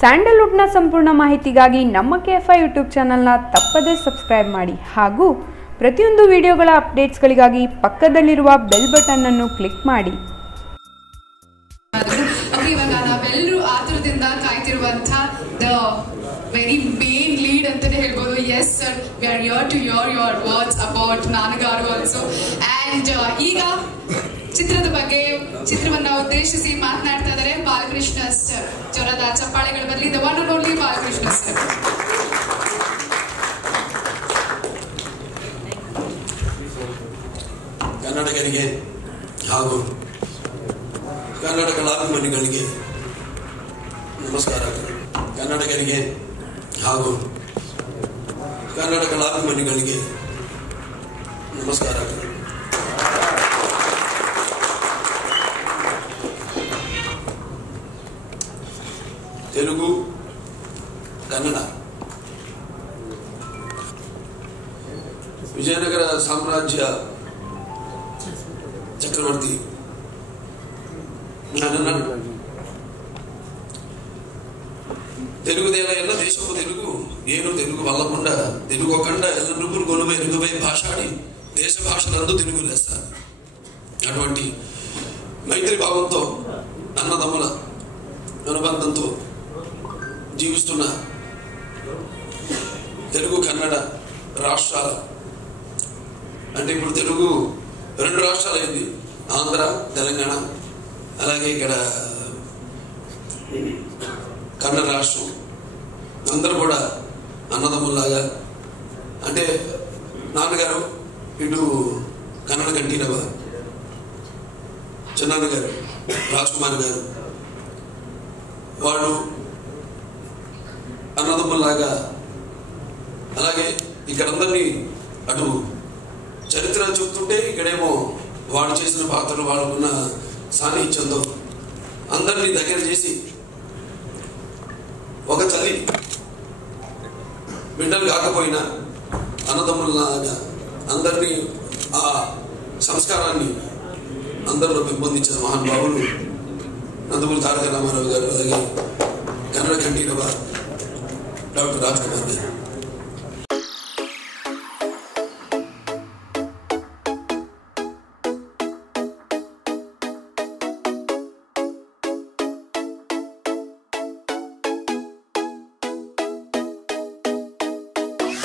ಸ್ಯಾಂಡಲ್ವುಡ್ನ ಸಂಪೂರ್ಣ ಮಾಹಿತಿಗಾಗಿ ನಮ್ಮ ಕೆಎಫ್ಐ ಯೂಟ್ಯೂಬ್ ಚಾನೆಲ್ನ ತಪ್ಪದೇ ಸಬ್ಸ್ಕ್ರೈಬ್ ಮಾಡಿ ಹಾಗೂ ಪ್ರತಿಯೊಂದು ವಿಡಿಯೋಗಳ ಅಪ್ಡೇಟ್ಸ್ಗಳಿಗಾಗಿ ಪಕ್ಕದಲ್ಲಿರುವ ಬೆಲ್ ಬಟನ್ ಅನ್ನು ಕ್ಲಿಕ್ ಮಾಡಿ. ಇವಾಗ ನಾವೆಲ್ಲರೂ ಆತುರದಿಂದ ಕಾಯ್ತಿರುವಂತ ದ ವೆರಿ ಮೇನ್ ಲೀಡ್ ಅಂತಾನೆ ಹೇಳ್ಬೋದು. Yes sir, we are here to your words about ನಾನಗಾರು ಆಲ್ಸೋ. ಅಂಡ್ ಈಗ ಚಿತ್ರದ ಬಗ್ಗೆ ಚಿತ್ರವನ್ನ ಉದ್ದೇಶಿಸಿ ಮಾತನಾಡ್ತಾ ಇದ್ದಾರೆ ಬಾಲಕೃಷ್ಣ ಸರ್. ಜೋರಾದ ಚಪ್ಪಾಳೆಗಳು ಬರಲಿ. The one and only Balakrishna sir. ಕನ್ನಡಿಗರಿಗೆ ಹಾಗೂ ಕನ್ನಡ ಕಲಾಭಿಮಾನಿಗಳಿಗೆ ನಮಸ್ಕಾರ. ಕನ್ನಡಿಗರಿಗೆ ಹಾಗೂ ಕನ್ನಡ ಕಲಾಭಿಮಾನಿಗಳಿಗೆ ನಮಸ್ಕಾರ. తెలుగు కన్నడ విజయనగర సామ్రాజ్య చక్రవర్తి తెలుగుదేల ಎಲ್ಲ ದೇಶವು తెలుగు ಏನು తెలుగు వల్లకుండ తెలుగు ఒకండ ಎಲ್ಲ నృపురు గొలువై రుగువై భాషాడి దేశ భాషలందు తెలుగు లెస్స. అటువంటి మైత్రి భావంతో అన్నదమ్ముల అనుబంధంతో జీవిస్తున్న తెలుగు కన్నడ రాష్ట్రాల అంటే ఇప్పుడు తెలుగు రెండు రాష్ట్రాలు అయింది, ఆంధ్ర తెలంగాణ. అలాగే ఇక్కడ కన్నడ రాష్ట్రం. అందరూ కూడా అన్నదమ్ముల్లాగా, అంటే నాన్నగారు ఇటు కన్నడ కంఠీరవ, చిన్నాన్నగారు రాజ్ కుమార్ గారు, వాళ్ళు అన్నదమ్ముల్లాగా. అలాగే ఇక్కడందరినీ అటు చరిత్ర చెప్తుంటే ఇక్కడేమో వాళ్ళు చేసిన పాత్రలు వాళ్ళకున్న సాన్నిహిత్యంతో అందరినీ దగ్గర చేసి ఒక తల్లి బిడ్డలు కాకపోయినా అన్నదమ్ముల్లాగా అందరినీ ఆ సంస్కారాన్ని అందరిలో పెంపొందించిన మహానుభావులు నందమూరి తారక రామారావు గారు, అలాగే కన్నడ కంఠీరవ డాక్టర్ రాజ్ కుమార్ గారు.